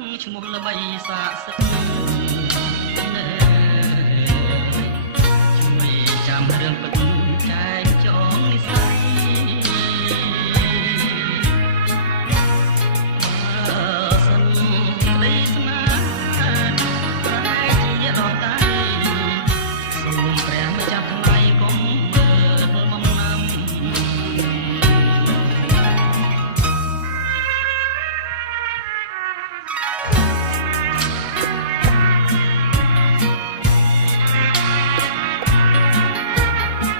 ឈ្មោះល្បីស័ក្តិសិទ្ធិណែជួយចាំរឿងពិតចែកចងនិស័យបើសិនក្តីស្នេហ៍ប្រែជាដតៃសូមព្រះម្ចាស់ថ្លៃកុំមើលបំណាំ អ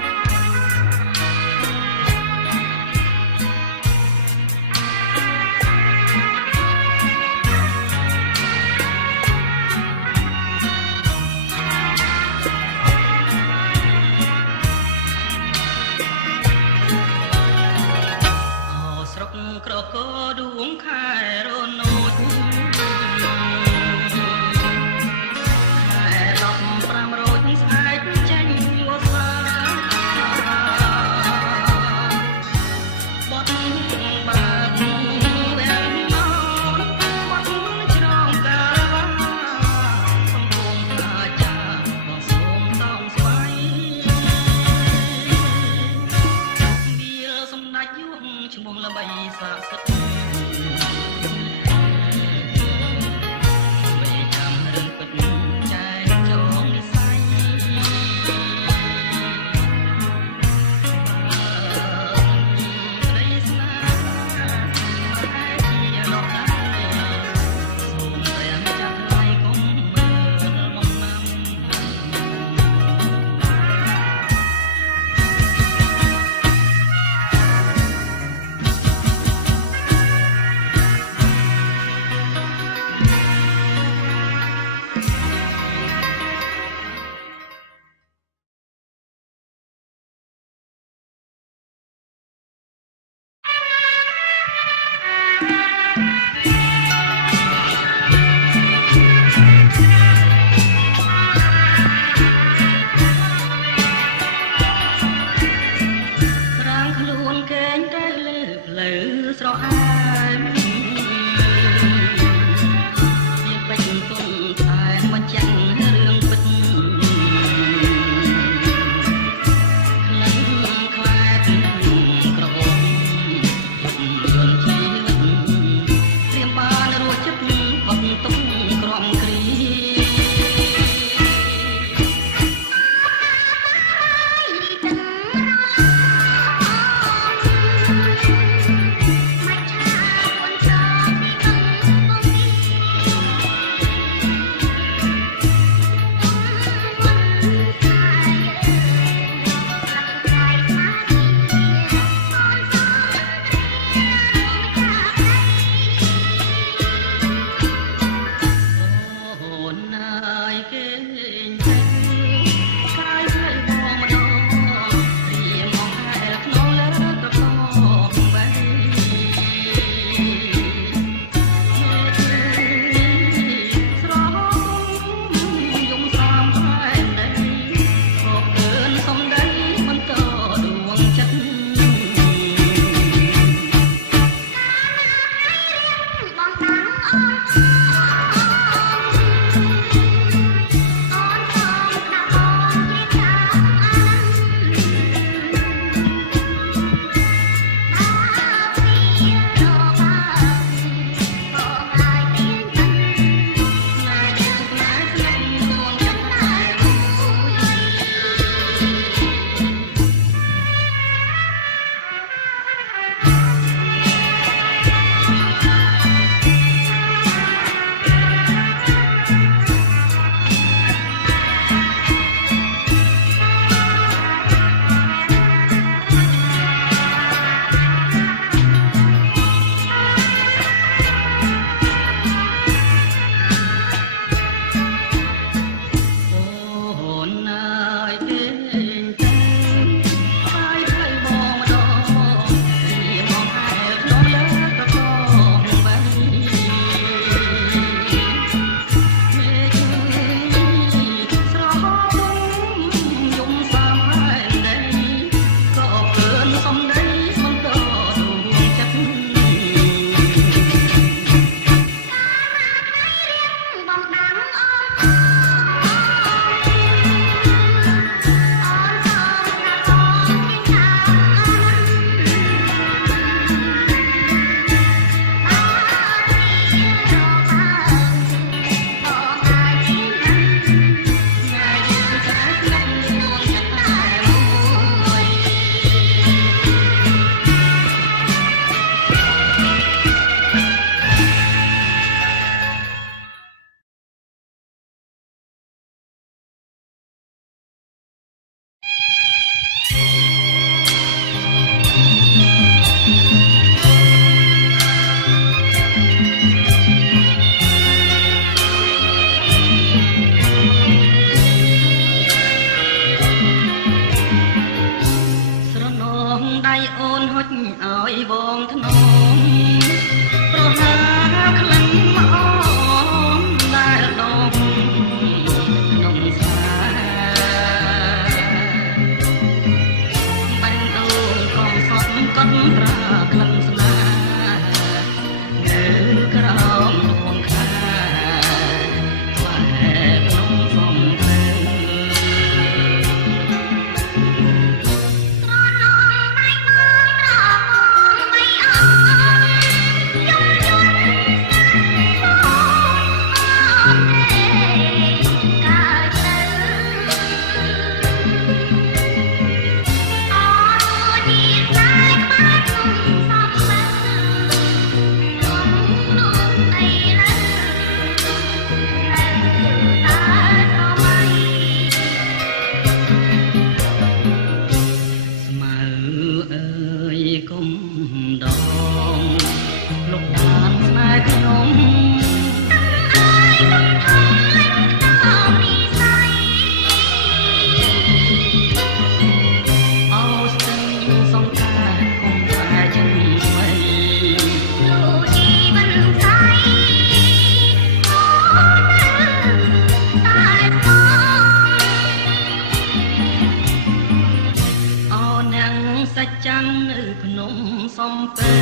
ចាំងនៅភ្នំសំពៅ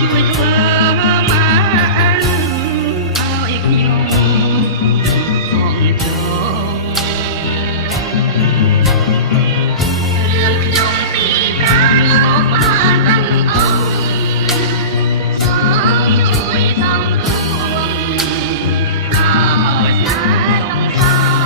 ជួយធ្វើមកឲ្យខ្ញុំបងចងរឿងខ្ញុំពីប្រាំមកបានទាំងអង្គសូមជួយសំរួលឲ្យស្នេហ៍ក្នុង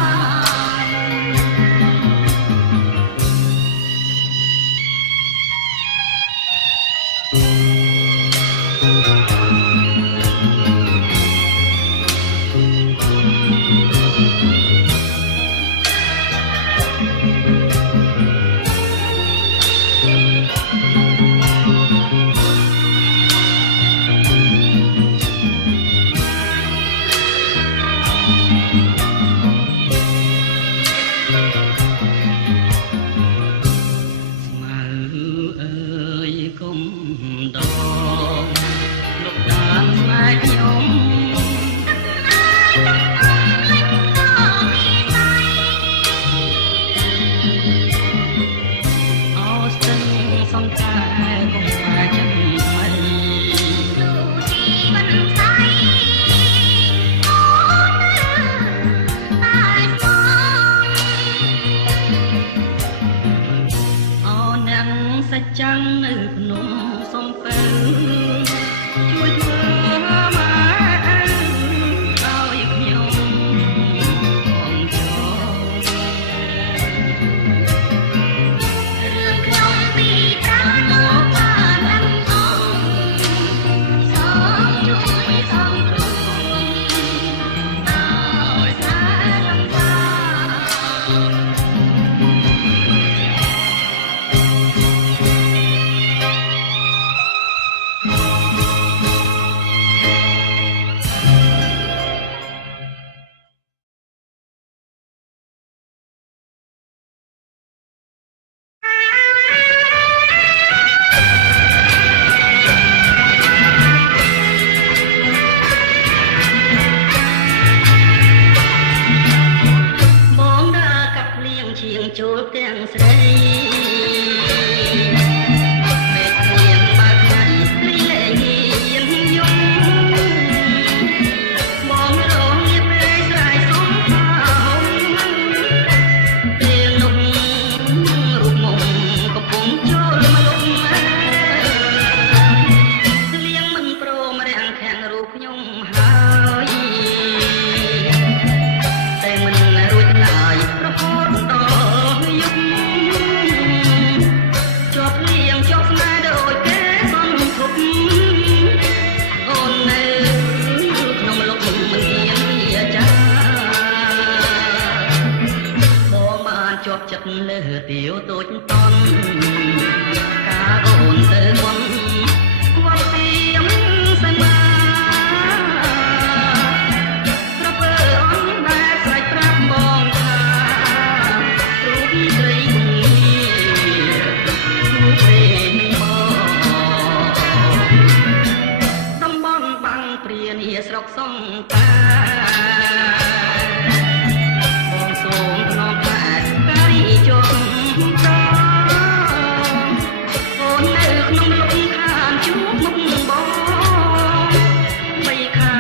ចាំងនៅភ្នំសំពៅជួយធ្វើមកឲ្យខ្ញុំបងចងរឿងខ្ញុំពីប្រាំមកបានទាំងអង្គសូមជួយសំរួលឲ្យស្នេហ៍ក្នុង ចូលទាំងស្រីពេលខ្ញុំបើកថ្ងៃលេងយំបងរងញាពេលស្រ័យសុំថាពេលនោះរូបមុំកំពុងចូលមកលំលៀងមិនព្រមរាំងខាំងរូបខ្ញុំហើយតែមិនរួចឡើយរហូតដល់ចិត្តលើទាវតូចតន់ការអូនទៅមុនគាត់ទៀមសមាប្រពើអូនដែលស្រេចប្រាប់បងថារូបស្រីគូព្រេងបងតំបន់បាំងព្រានាស្រុកសង្កាបងសូមភ្នំខែជុំតអូននៅក្នុងលំខានជួបមុខបងបីខា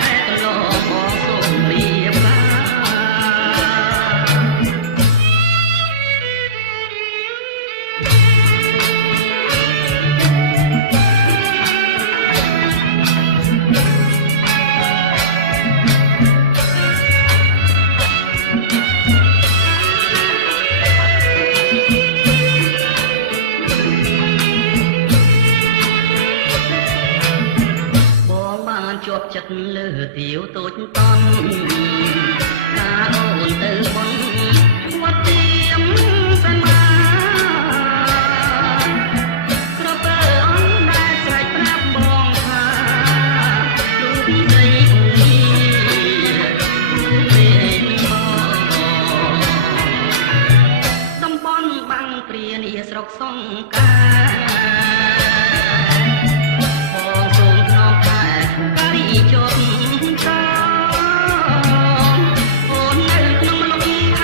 តែកន្លងបងសូមរៀបការជាប់ចិត្តលើទាវតូចតន់ការអូនទៅមុនគាត់ទៀមសមាក្រពើអូនដែលស្រេចប្រាប់បងថារូបស្រីព្រេងបងតំបន់បាំងព្រានាស្រុកសង្កាជប់តអូននៅក្នុងលំខា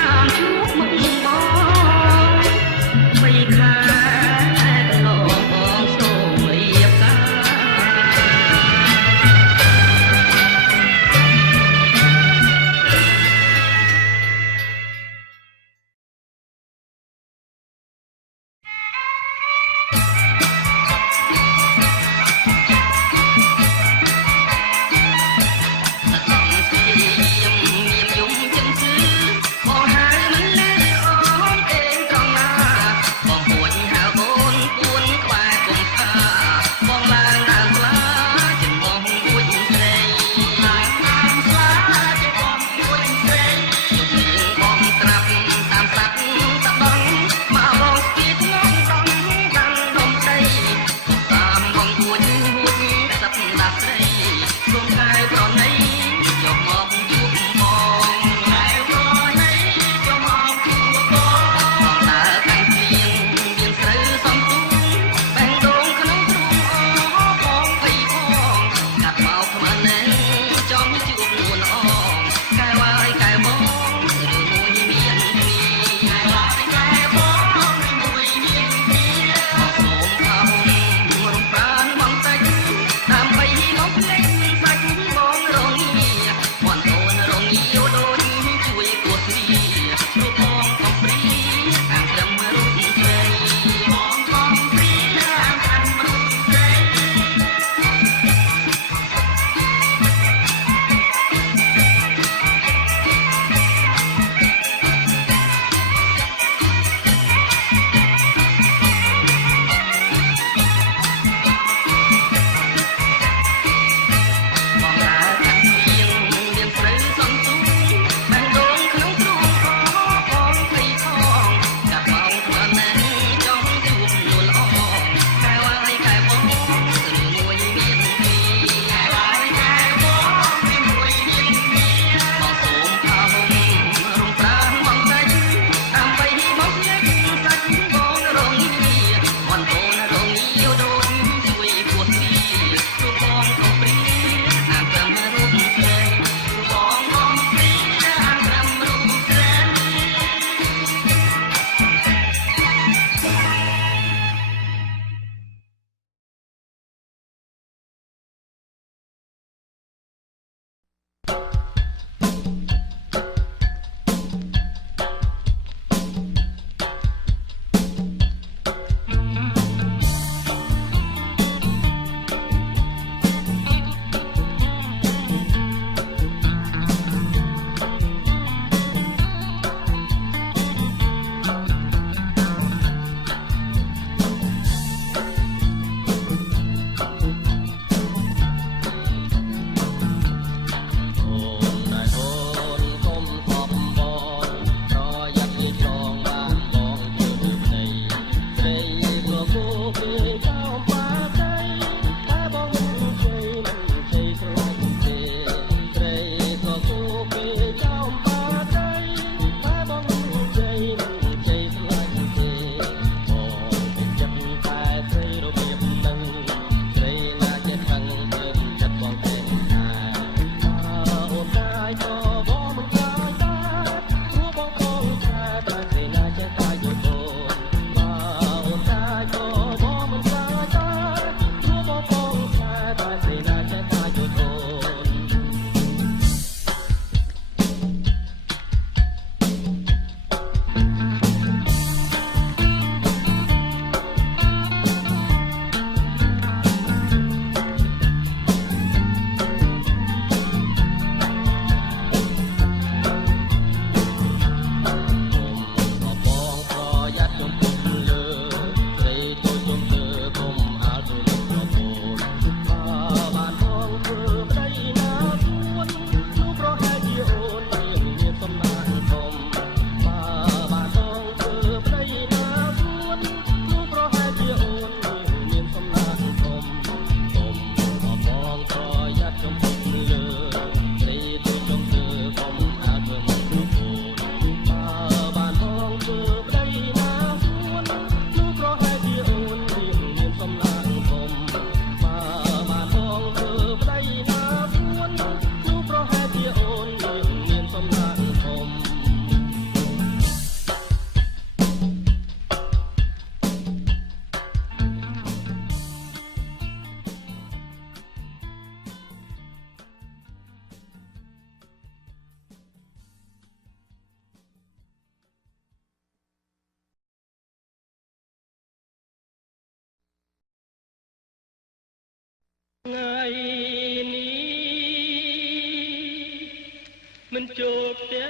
មិនចូលផ្ទះ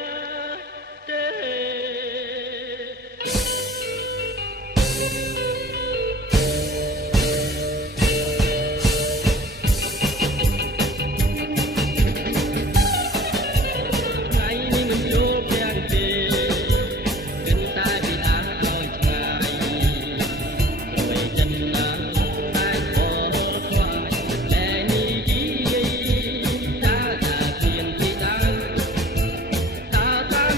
ទេ ta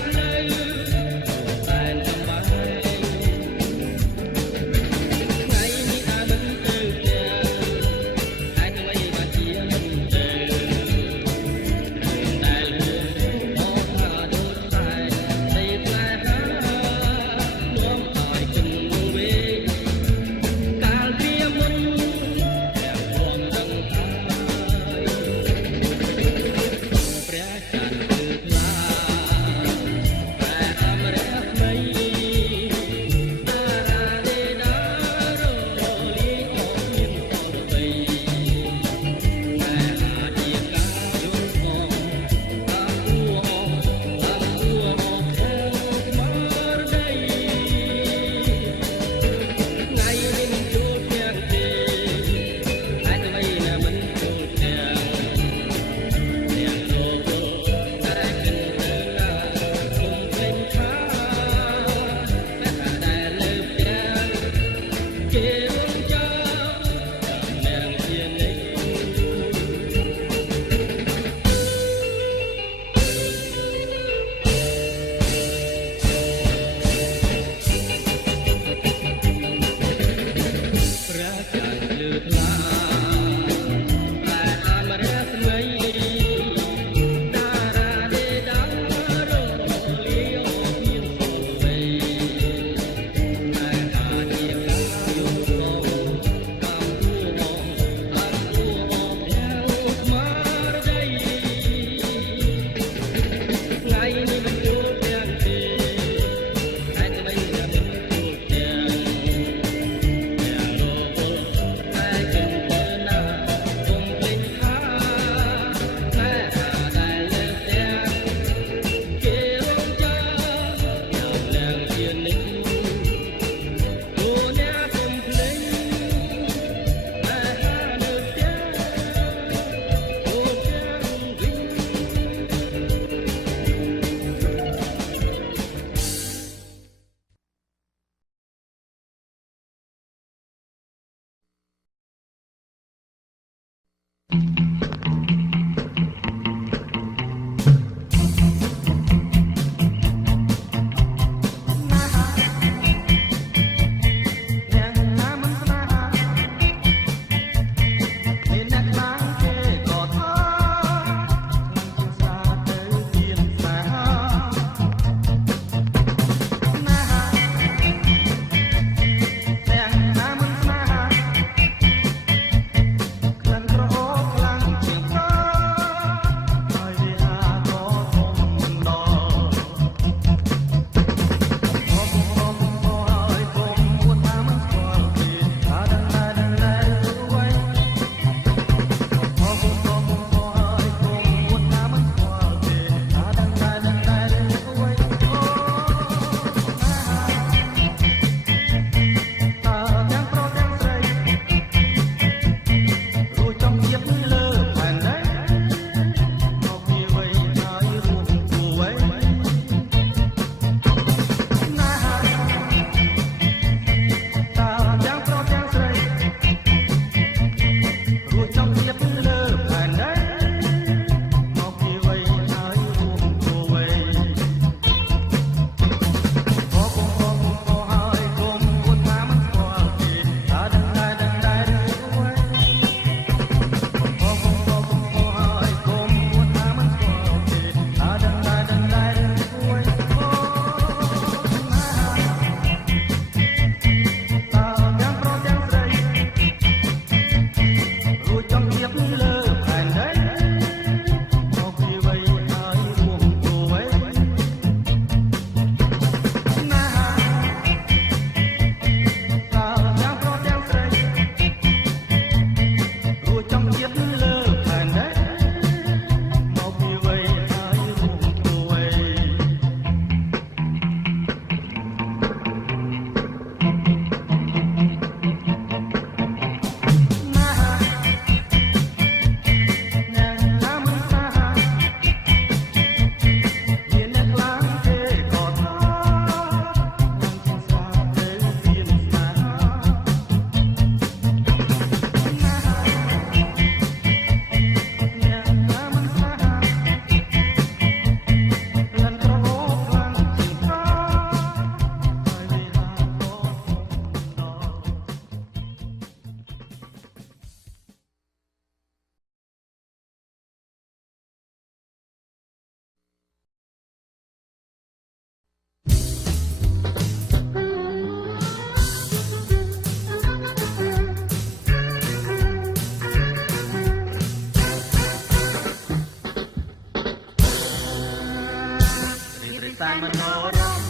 តែមនោរម្យ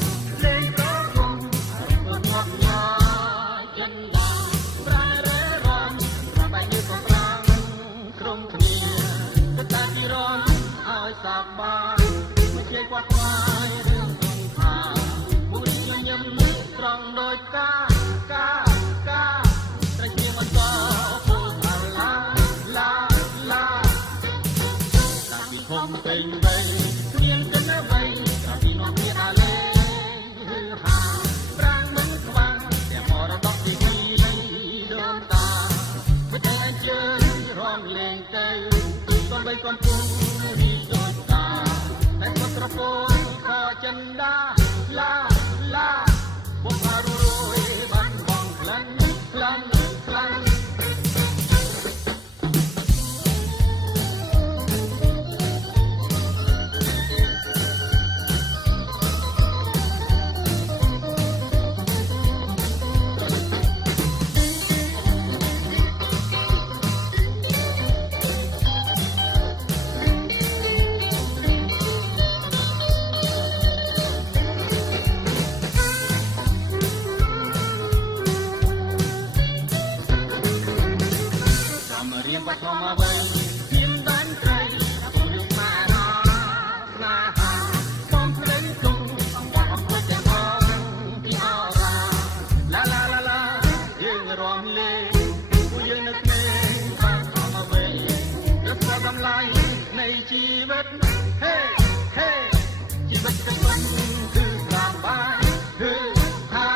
លេងប្រគំរំងាប់ញ៉ាចិនឡាប្រារេរំរំបាយនេះក៏ប្រាំក្រុមគ្នាទៅតែទីរំឲ្យសាប់បានមិនជ័យគាត់ខ្វាយរឿងក្នុងថាបុរីញញឹមត្រង់ដោយការត្រជាមកតពុលអាឡាឡាតាពីធំពេញវ័យគ្មានគិនអ្វីតាពីនោះមានអាលេឬហាប្រាំងមិនខ្វាំងតែមរតកពីពីដូនតាមិនតែអញ្ជើញរំលេងទៅកូនបីកូនពូរីដូចតាតែគាត់ត្រពោខចិនដាឡាបុកអារុយបានបងក្លិនបាត់ខំអ្វីមានបានត្រីពូរឿងម៉ាណាបងព្រៃទុំបងអង្គុយតែផងពីអរ៉ាឡាយើងរំលេងពួកយើងនៅក្មេងបាត់ខំអ្វីរកតម្លៃនៃជីវិតហេជីវិតក៏មិនគឺតាមបានគឺថា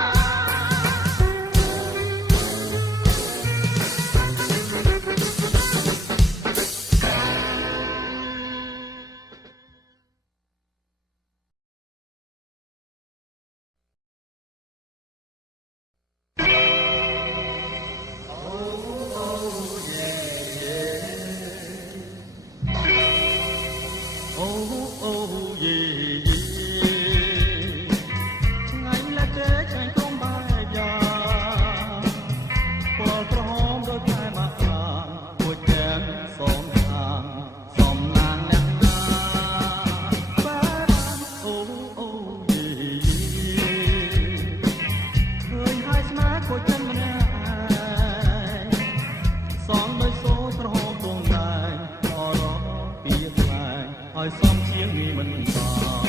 ឲ្យសំជាងនេះមិនបាន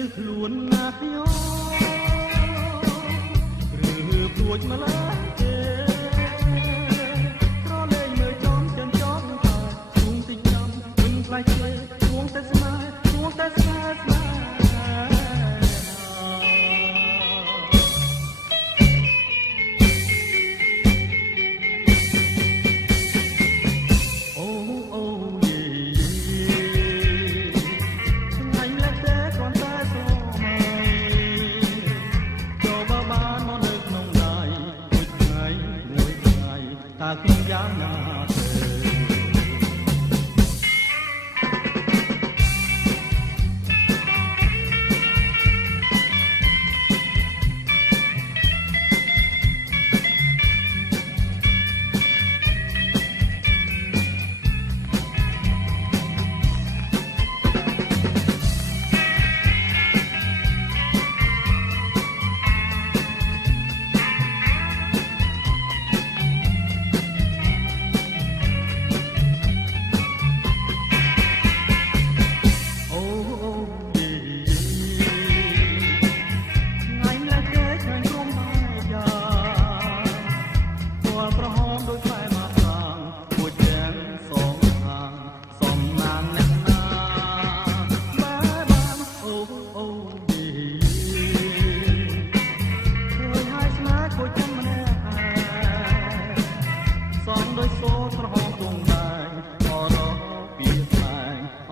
ឬខ្លួនណាខ្ញុំឬព្រួចម្ល៉េះទេក្រលែងមើលចំចិនចប់តែជួងតិចចំមិនខ្លាចទេជួងតែស្នេហ៍តាខ្ញុំយ៉ាងណា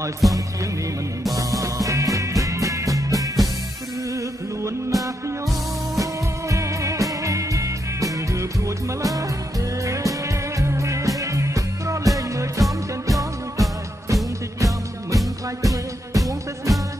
ឲ្យសំជាងនេះមិនបានឬខ្លួនណាខ្ញុំឬព្រួចម្ល៉េះទេក្រលែងមើលចំចិនចំតែជួងតិចចំមិនខ្លាចទេជួងតែស្នេហ៍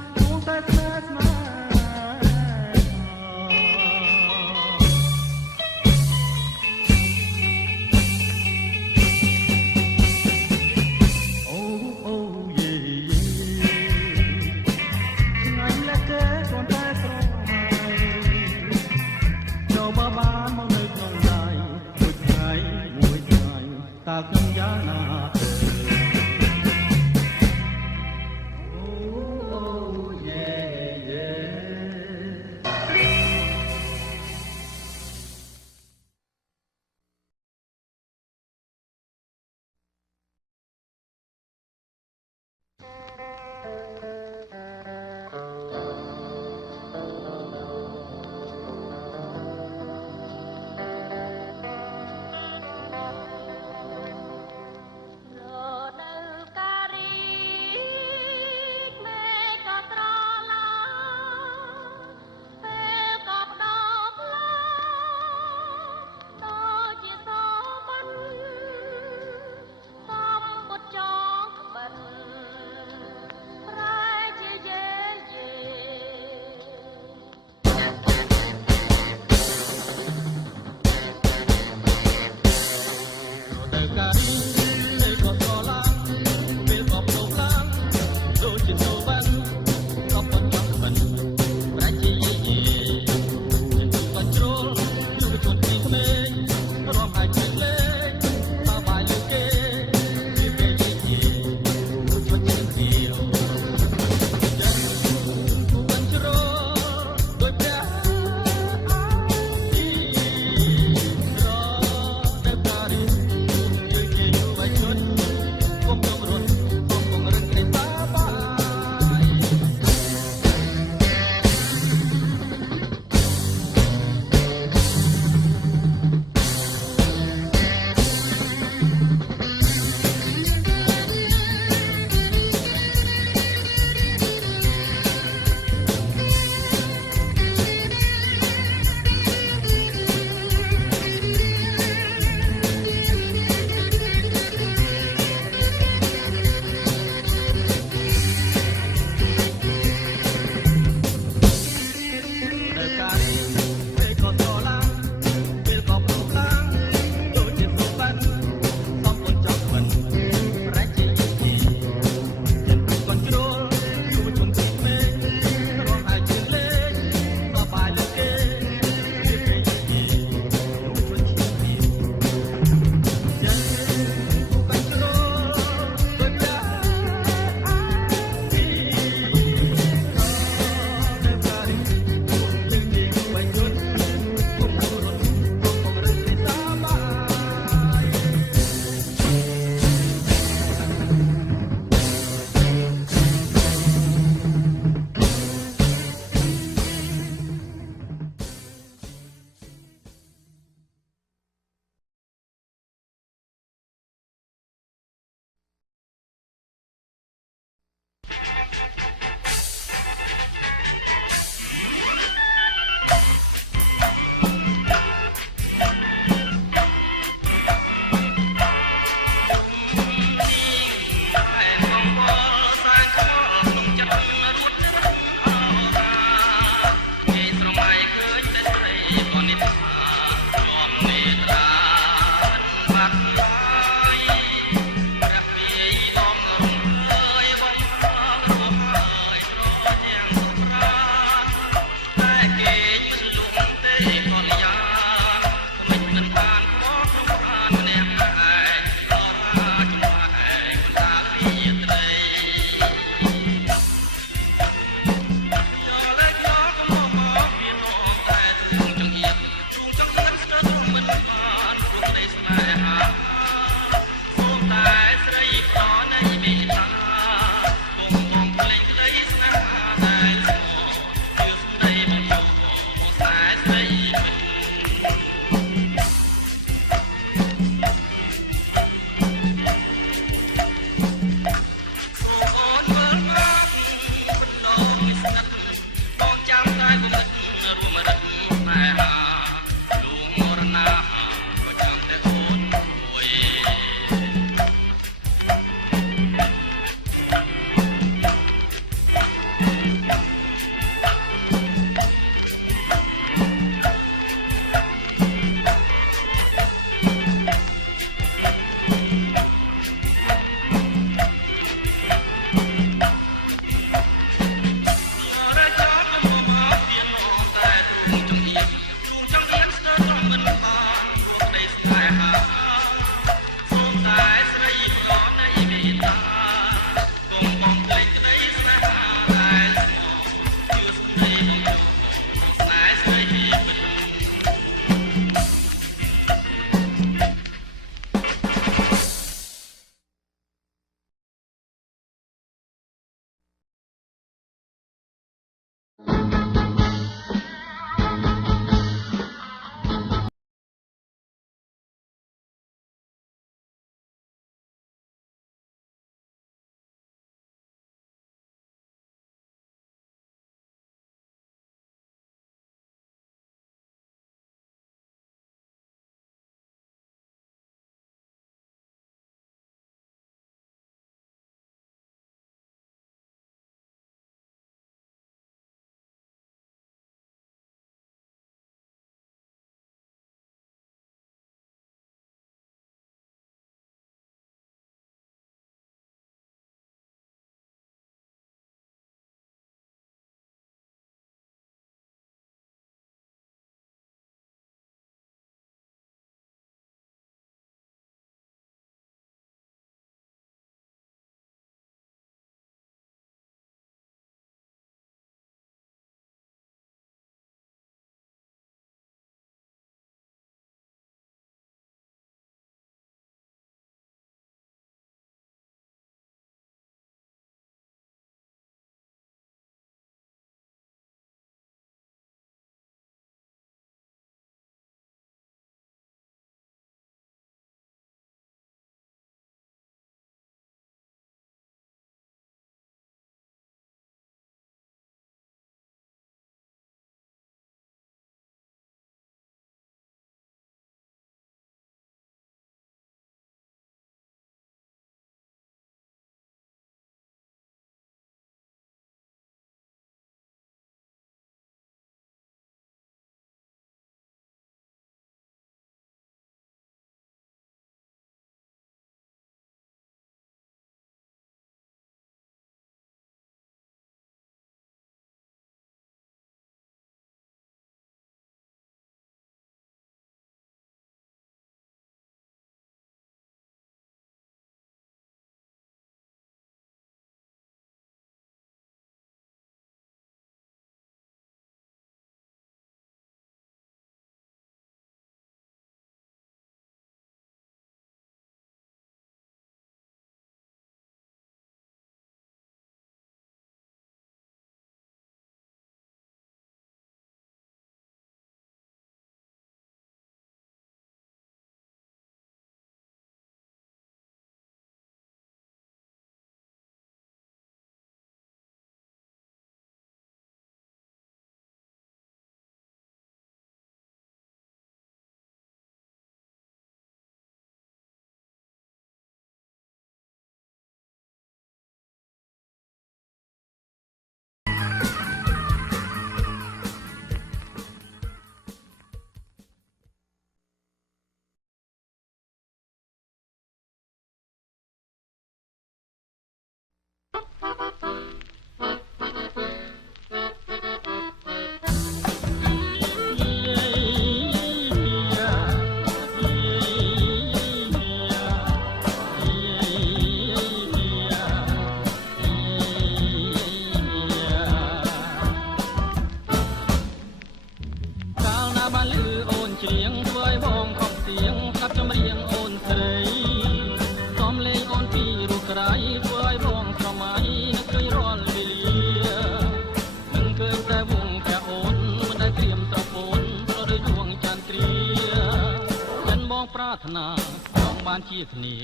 นาของบ้านជាគ្នា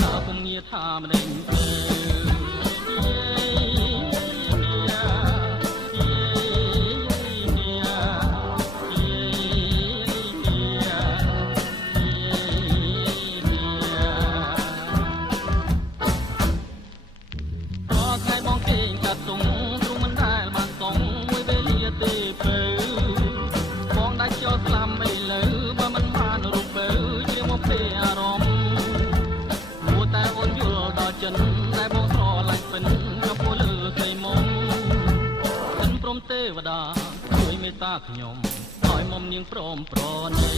តើពុំងារថាមិនដឹងទេវតាជួយមេត្តាខ្ញុំឲ្យមុំនាងព្រមប្រណី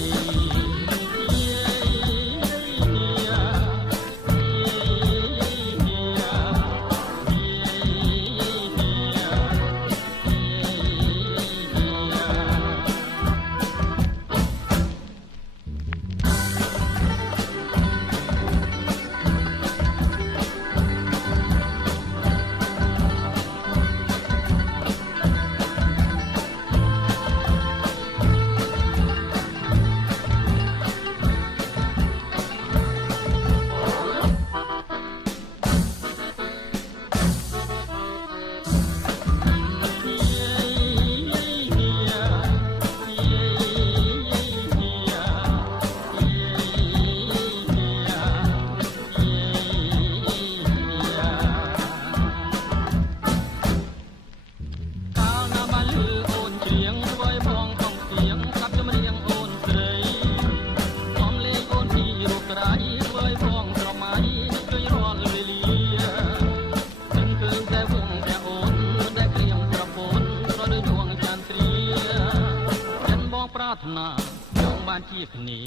ជាគ្នា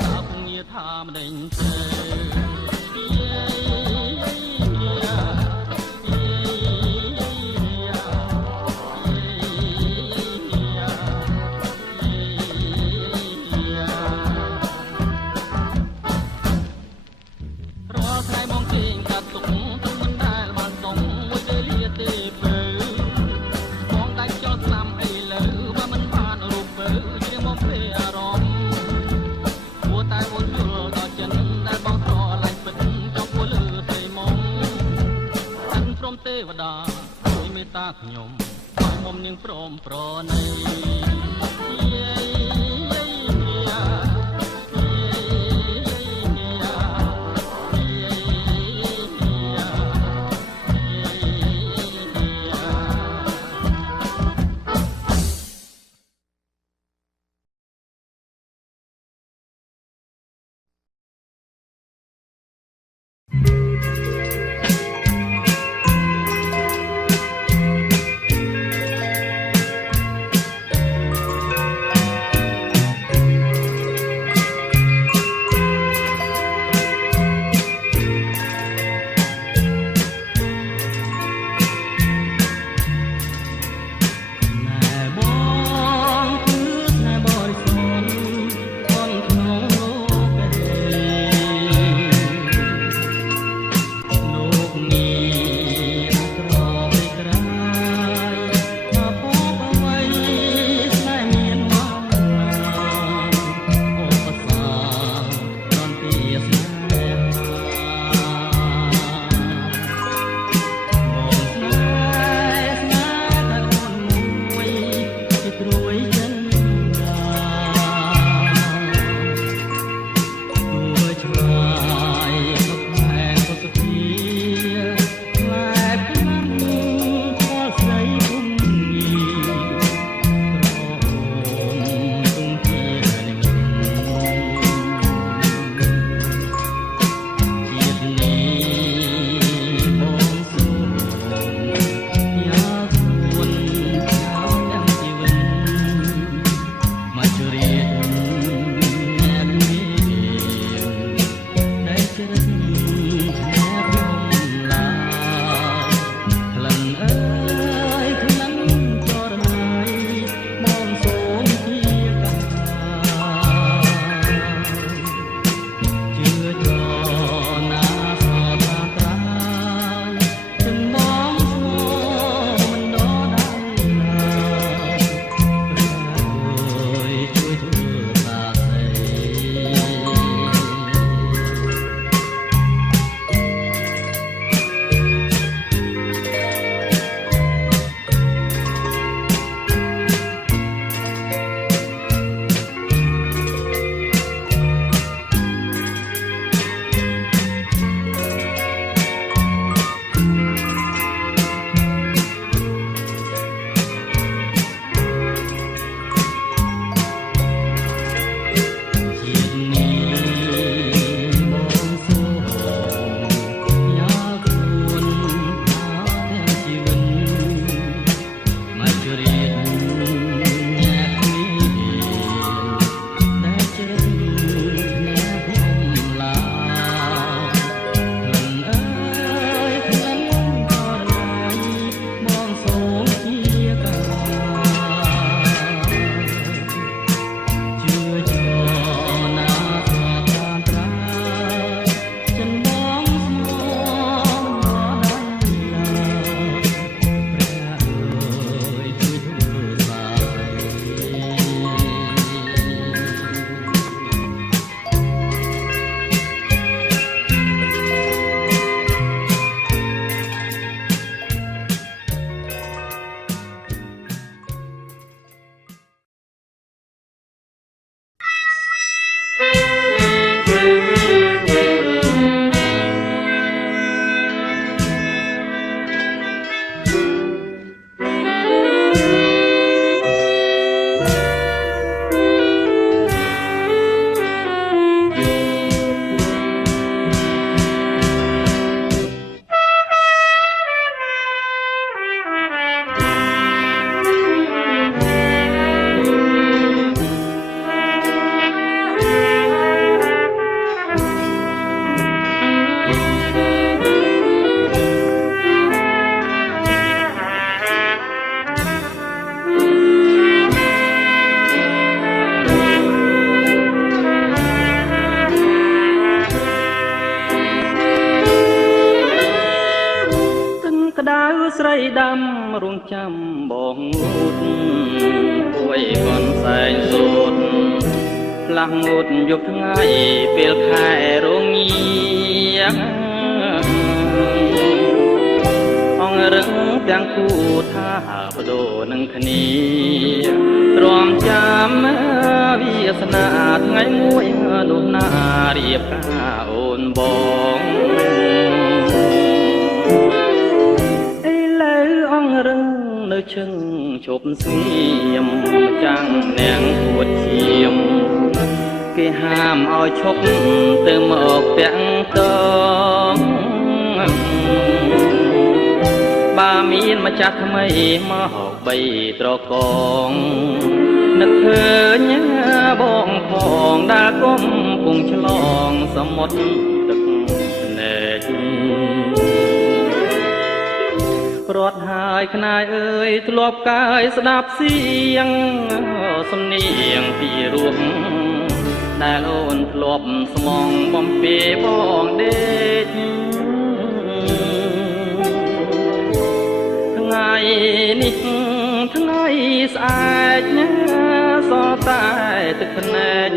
តើពុំងារថាមិនដឹងទេរាល់ថ្ងៃមកគេងកាត់ទុកទុំមិនដែលបានសុំមួយពេលលាទេបើបងដាច់ចោលស្លាំអីលើបើមិនបានរូបបើជាមកពេលអារម្មណ៍តែអូនយល់ដល់ចិនដែលបងស្រឡាញ់ពិតចង់ពលលើស្រីមុំអិនព្រមទេវតាជួយមេត្តាខ្ញុំឲ្យមុំនាងព្រមប្រណី ក្តៅស្រីដាំរងចាំបងងូតពួយកនសែងសូតផ្លាស់ងូតយប់ថ្ងៃពេលខែរងាអងរឹងទាំងគូថាបដូរនឹងគ្នាទ្រាំចាំវាសនាថ្ងៃមួយនោះណារៀបការអូនបងឥឡូវអងរឹងនៅឈឹងជប់ស្ងៀមចាំងនាងពួតឈាមគេហាមឲ្យឈប់ទៅមកទាំងតងបើមានម្ចាស់ថ្មីមកបីត្រកងនឹកឃើញបងផងដើរគុំពងឆ្លងសមុទ្រទឹកភ្នែករត់ហើយខ្នាយអើយធ្លាប់កាយស្ដាប់សៀងសំនៀងពីរួងដែលអូនធ្លាប់ស្មងបំពេបងដេកថ្ងៃនេះថ្ងៃស្អែកសតែទឹកភ្នែក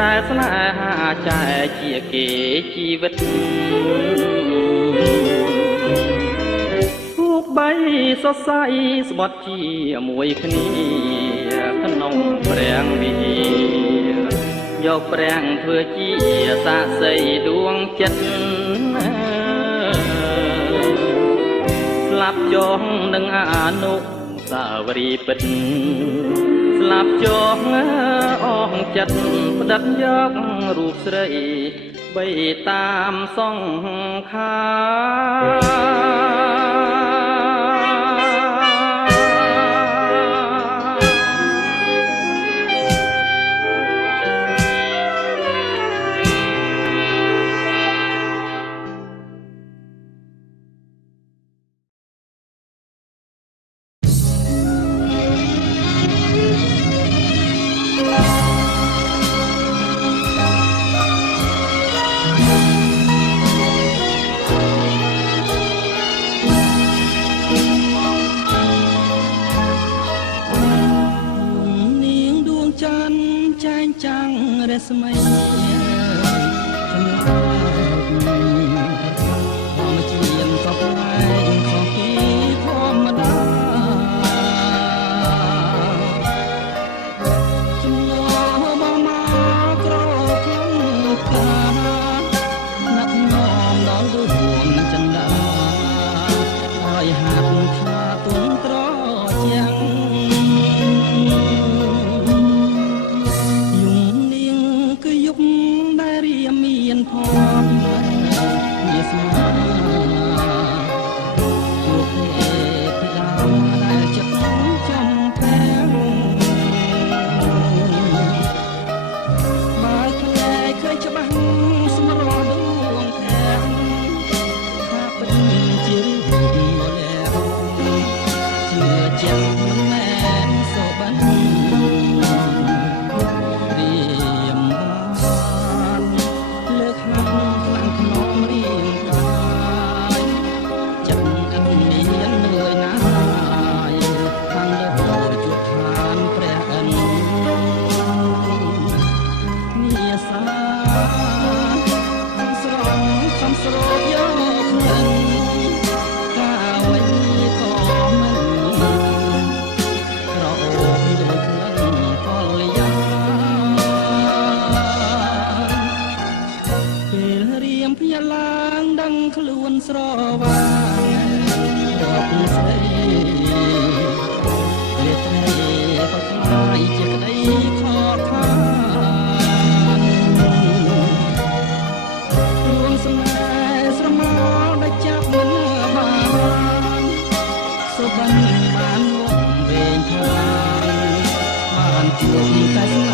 ដែលស្នេហាចែកជាគេជីវិតភូកបីសរសៃស្បត់ជាមួយគ្នាក្នុងព្រះវិហារយកព្រះធ្វើជាសាក្សីដួងចិត្តស្លាប់ចងនឹងអនុស្សាវរីយ៍ពិតស្លាប់ចងអងចិត្តផ្ដិតយករូបស្រីបីតាមសង្ខាស្មីចំណាបងជាងក៏ផ្លែខុសពីធម្មតាចំណោបងមកក្រក្នុងកាណាក់ញោមដល់ដួងចិនដាហើយហាត់ថាទុនត្រជាងមានផបវាស្មាជួបទេពីដើមដែលចិត្តចំពេងបើខ្លែឃើញច្បាស់ស្មរដួងខាងថាពិតជារូបមលែជឿចិត្តមិនមែនសូបានខ្លួនស្រវាងរកស្រីលេត្រីក៏ខ្លាយជាក្តីខកខានរួមស្នេហ៍ស្រមោលដែលចាប់មិនបានសុបិនបានងប់វែងខានបានជួបតែ